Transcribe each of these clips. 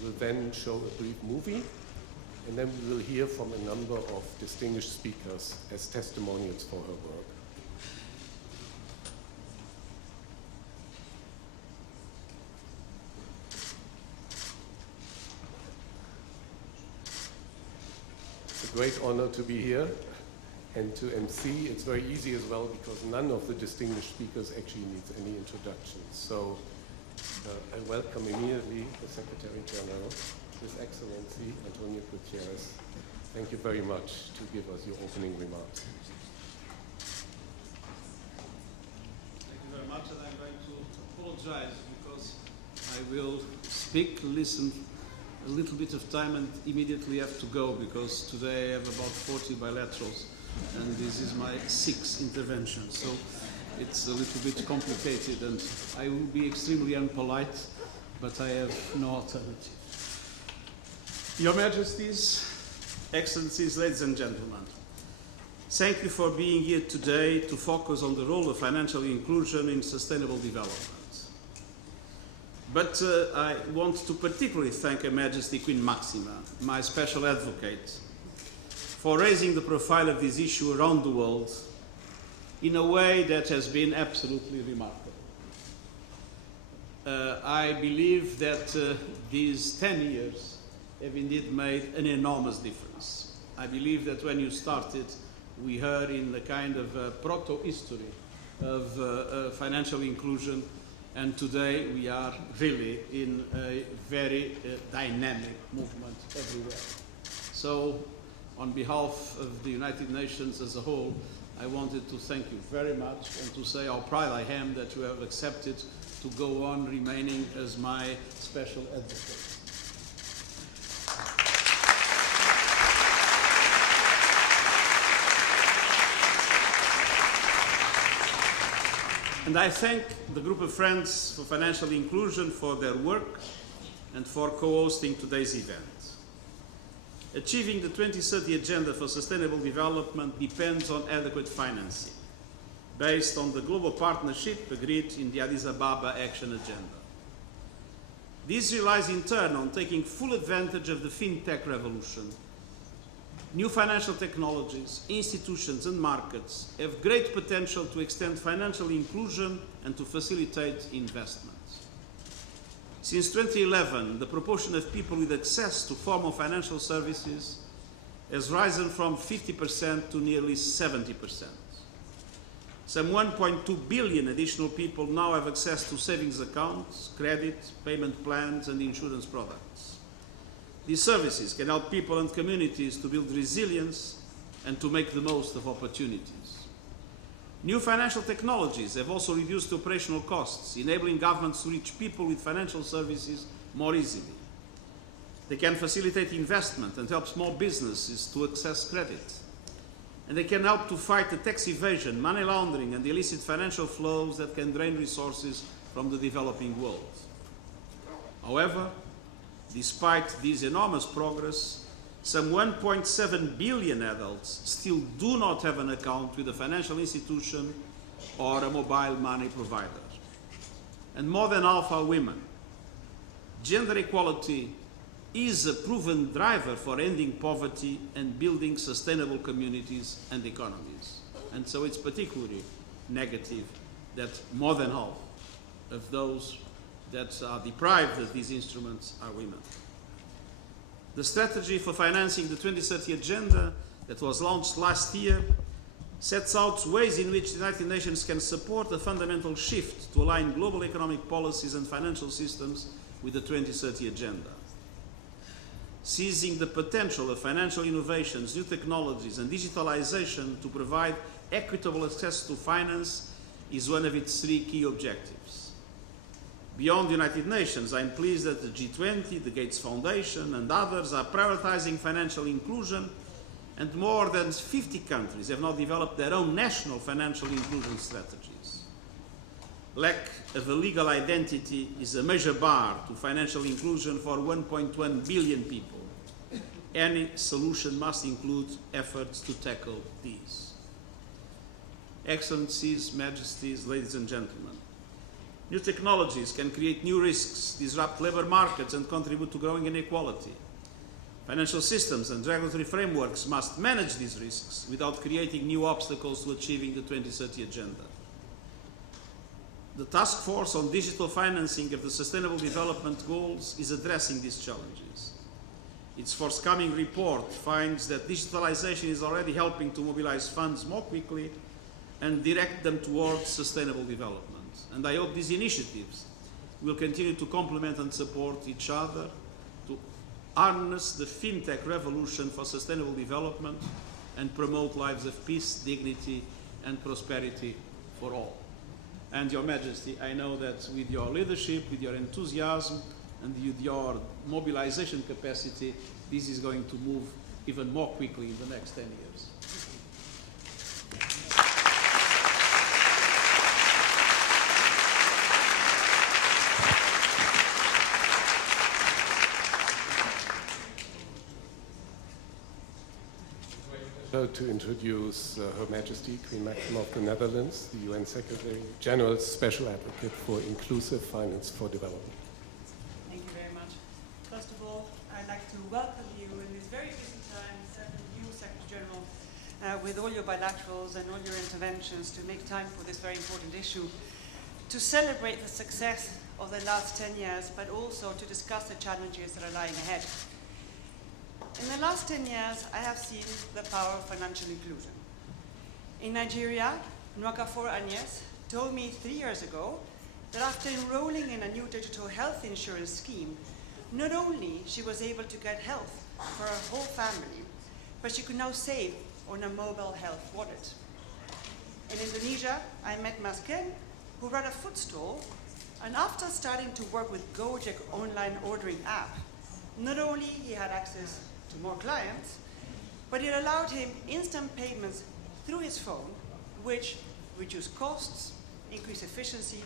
We will then show a brief movie, and then we will hear from a number of distinguished speakers as testimonials for her work. It's a great honor to be here and to MC. It's very easy as well because none of the distinguished speakers actually needs any introduction. So I welcome immediately the Secretary General, His Excellency Antonio Gutierrez. Thank you very much to give us your opening remarks. Thank you very much, and I'm going to apologize because I will speak, listen a little bit of time and immediately have to go because today I have about 40 bilaterals and this is my 6th intervention. So it's a little bit complicated and I will be extremely unpolite, but I have no alternative. Your Majesties, Excellencies, ladies and gentlemen, thank you for being here today to focus on the role of financial inclusion in sustainable development. But I want to particularly thank Her Majesty Queen Maxima, my special advocate, for raising the profile of this issue around the world in a way that has been absolutely remarkable. I believe that these 10 years have indeed made an enormous difference. I believe that when you started, we heard in the kind of proto-history of financial inclusion, and today we are really in a very dynamic movement everywhere. So, on behalf of the United Nations as a whole, I wanted to thank you very much and to say how proud I am that you have accepted to go on remaining as my special advocate. And I thank the group of Friends for Financial Inclusion for their work and for co-hosting today's event. Achieving the 2030 Agenda for Sustainable Development depends on adequate financing, based on the global partnership agreed in the Addis Ababa Action Agenda. This relies in turn on taking full advantage of the fintech revolution. New financial technologies, institutions and markets have great potential to extend financial inclusion and to facilitate investment. Since 2011, the proportion of people with access to formal financial services has risen from 50% to nearly 70%. Some 1.2 billion additional people now have access to savings accounts, credit, payment plans, and insurance products. These services can help people and communities to build resilience and to make the most of opportunities. New financial technologies have also reduced operational costs, enabling governments to reach people with financial services more easily. They can facilitate investment and help small businesses to access credit. And they can help to fight the tax evasion, money laundering, and illicit financial flows that can drain resources from the developing world. However, despite this enormous progress, some 1.7 billion adults still do not have an account with a financial institution or a mobile money provider. And more than half are women. Gender equality is a proven driver for ending poverty and building sustainable communities and economies. And so it's particularly negative that more than half of those that are deprived of these instruments are women. The strategy for financing the 2030 Agenda that was launched last year sets out ways in which the United Nations can support a fundamental shift to align global economic policies and financial systems with the 2030 Agenda. Seizing the potential of financial innovations, new technologies, and digitalization to provide equitable access to finance is one of its 3 key objectives. Beyond the United Nations, I'm pleased that the G20, the Gates Foundation, and others are prioritizing financial inclusion, and more than 50 countries have now developed their own national financial inclusion strategies. Lack of a legal identity is a major bar to financial inclusion for 1.1 billion people. Any solution must include efforts to tackle these. Excellencies, Majesties, ladies and gentlemen, New technologies can create new risks, disrupt labor markets, and contribute to growing inequality. Financial systems and regulatory frameworks must manage these risks without creating new obstacles to achieving the 2030 Agenda. The Task Force on Digital Financing of the Sustainable Development Goals is addressing these challenges. Its forthcoming report finds that digitalization is already helping to mobilize funds more quickly and direct them towards sustainable development. And I hope these initiatives will continue to complement and support each other to harness the fintech revolution for sustainable development and promote lives of peace, dignity, and prosperity for all. And Your Majesty, I know that with your leadership, with your enthusiasm, and with your mobilization capacity, this is going to move even more quickly in the next 10 years. To introduce Her Majesty Queen Maxima of the Netherlands, the UN Secretary General's Special Advocate for Inclusive Finance for Development. Thank you very much. First of all, I'd like to welcome you in these very busy times, and you, Secretary General, with all your bilaterals and all your interventions to make time for this very important issue, to celebrate the success of the last 10 years, but also to discuss the challenges that are lying ahead. In the last 10 years, I have seen the power of financial inclusion. In Nigeria, Nwakafor Agnes told me 3 years ago that after enrolling in a new digital health insurance scheme, not only she was able to get health for her whole family, but she could now save on a mobile health wallet. In Indonesia, I met Mas Ken, who ran a food stall, and after starting to work with Gojek online ordering app, not only he had access to more clients, but it allowed him instant payments through his phone, which reduced costs, increased efficiency,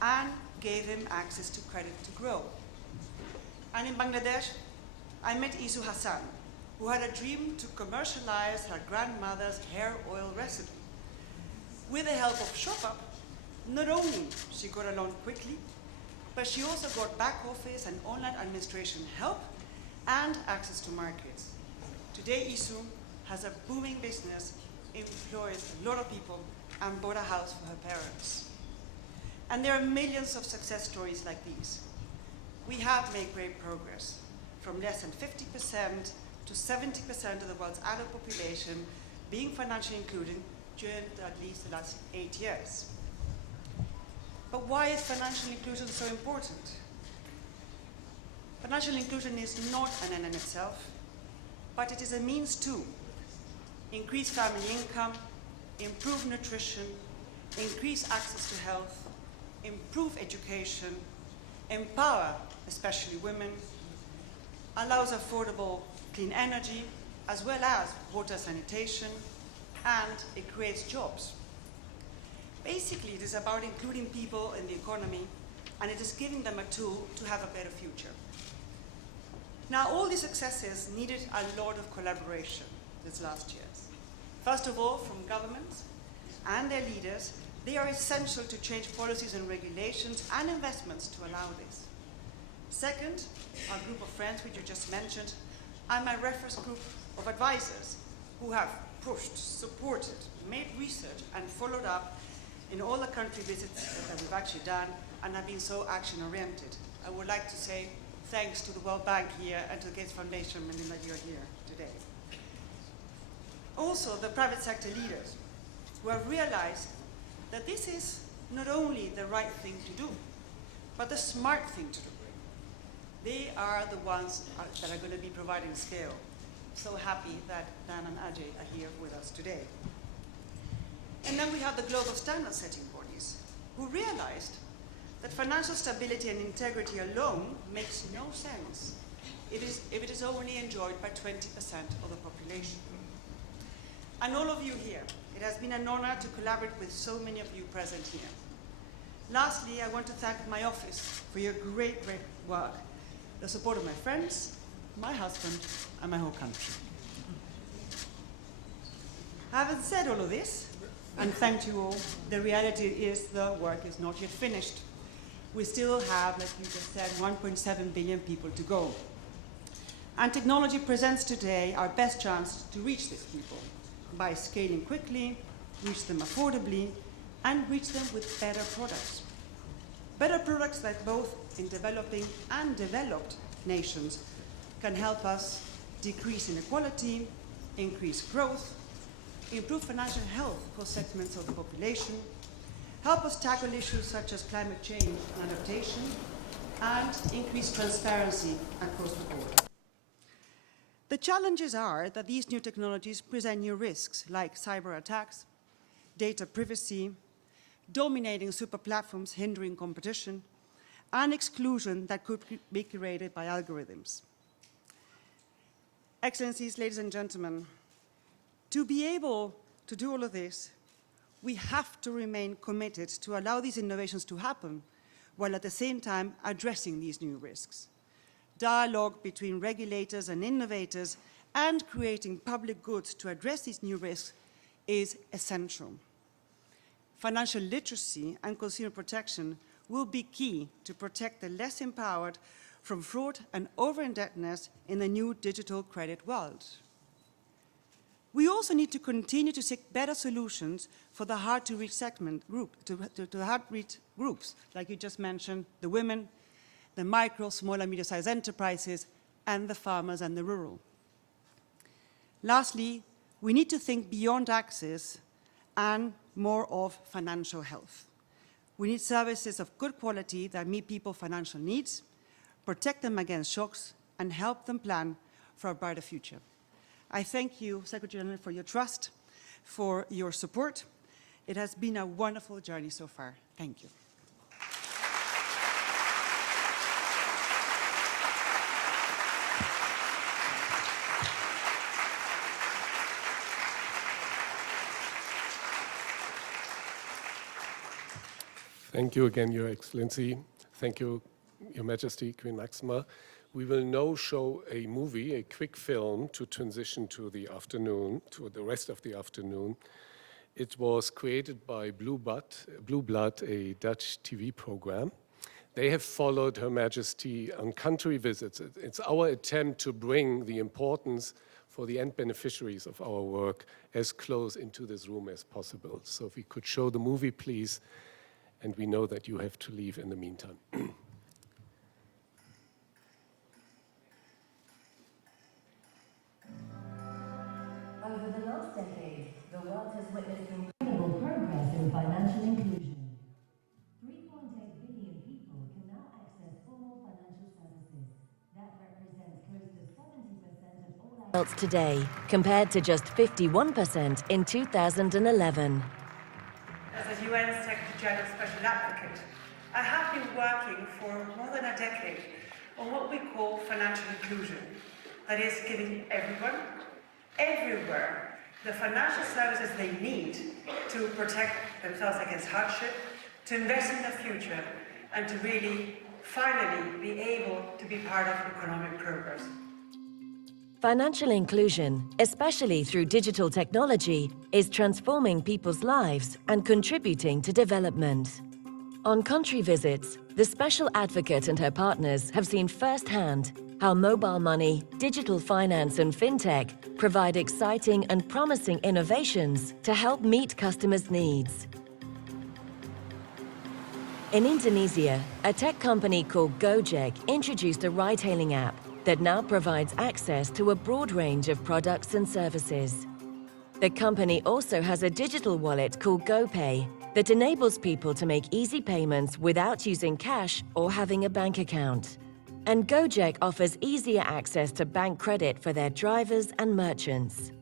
and gave him access to credit to grow. And in Bangladesh, I met Isu Hassan, who had a dream to commercialize her grandmother's hair oil recipe. With the help of ShopUp, not only she got a loan quickly, but she also got back office and online administration help and access to markets. Today, Isu has a booming business, employs a lot of people, and bought a house for her parents. And there are millions of success stories like these. We have made great progress, from less than 50% to 70% of the world's adult population being financially included during at least the last 8 years. But why is financial inclusion so important? Financial inclusion is not an end in itself, but it is a means to increase family income, improve nutrition, increase access to health, improve education, empower especially women, allows affordable clean energy, as well as water sanitation, and it creates jobs. Basically, it is about including people in the economy, and it is giving them a tool to have a better future. Now, all these successes needed a lot of collaboration these last years. First of all, from governments and their leaders, they are essential to change policies and regulations and investments to allow this. Second, our group of friends, which you just mentioned, and my reference group of advisors who have pushed, supported, made research, and followed up in all the country visits that we've actually done and have been so action-oriented. I would like to say thanks to the World Bank here and to the Gates Foundation, Melinda, you're here today. Also, the private sector leaders who have realized that this is not only the right thing to do, but the smart thing to do. They are the ones that are going to be providing scale. So happy that Dan and Ajay are here with us today. And then we have the global standard setting bodies who realized that financial stability and integrity alone makes no sense if it is only enjoyed by 20% of the population. And all of you here, it has been an honor to collaborate with so many of you present here. Lastly, I want to thank my office for your great work, the support of my friends, my husband, and my whole country. Having said all of this, and thanked you all, the reality is the work is not yet finished. we still have, like you just said, 1.7 billion people to go. And technology presents today our best chance to reach these people by scaling quickly, reach them affordably, and reach them with better products. Better products that both in developing and developed nations can help us decrease inequality, increase growth, improve financial health for segments of the population, help us tackle issues such as climate change and adaptation, and increase transparency across the board. The challenges are that these new technologies present new risks like cyber attacks, data privacy, dominating super platforms hindering competition, and exclusion that could be created by algorithms. Excellencies, ladies and gentlemen, to be able to do all of this, we have to remain committed to allow these innovations to happen, while at the same time addressing these new risks. Dialogue between regulators and innovators and creating public goods to address these new risks is essential. Financial literacy and consumer protection will be key to protect the less empowered from fraud and over-indebtedness in the new digital credit world. We also need to continue to seek better solutions for the hard-to-reach segment group, to hard-to-reach groups, like you just mentioned, the women, the micro, small and medium-sized enterprises, and the farmers and the rural. Lastly, we need to think beyond access and more of financial health. We need services of good quality that meet people's financial needs, protect them against shocks, and help them plan for a brighter future. I thank you, Secretary General, for your trust, for your support. It has been a wonderful journey so far. Thank you. Thank you again, Your Excellency. Thank you, Your Majesty, Queen Maxima. We will now show a movie, a quick film, to transition to the afternoon, to the rest of the afternoon. It was created by Blue Blood, a Dutch TV program. They have followed Her Majesty on country visits. It's our attempt to bring the importance for the end beneficiaries of our work as close into this room as possible. So if we could show the movie, please. And we know that you have to leave in the meantime. Over the last decade, the world has witnessed incredible progress in financial inclusion. 3.8 billion people can now access formal financial services. That represents close to 70% of all adults today, compared to just 51% in 2011. As a UN Secretary General Special Advocate, I have been working for more than a decade on what we call financial inclusion. That is, giving everyone, everywhere, the financial services they need to protect themselves against hardship, to invest in the future, and to really, finally, be able to be part of economic progress. Financial inclusion, especially through digital technology, is transforming people's lives and contributing to development. On country visits, the Special Advocate and her partners have seen firsthand how mobile money, digital finance and fintech provide exciting and promising innovations to help meet customers' needs. In Indonesia, a tech company called Gojek introduced a ride-hailing app that now provides access to a broad range of products and services. The company also has a digital wallet called GoPay that enables people to make easy payments without using cash or having a bank account. And Gojek offers easier access to bank credit for their drivers and merchants.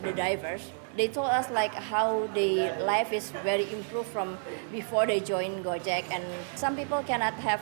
The drivers, they told us like how their life is very improved from before they joined Gojek, and some people cannot have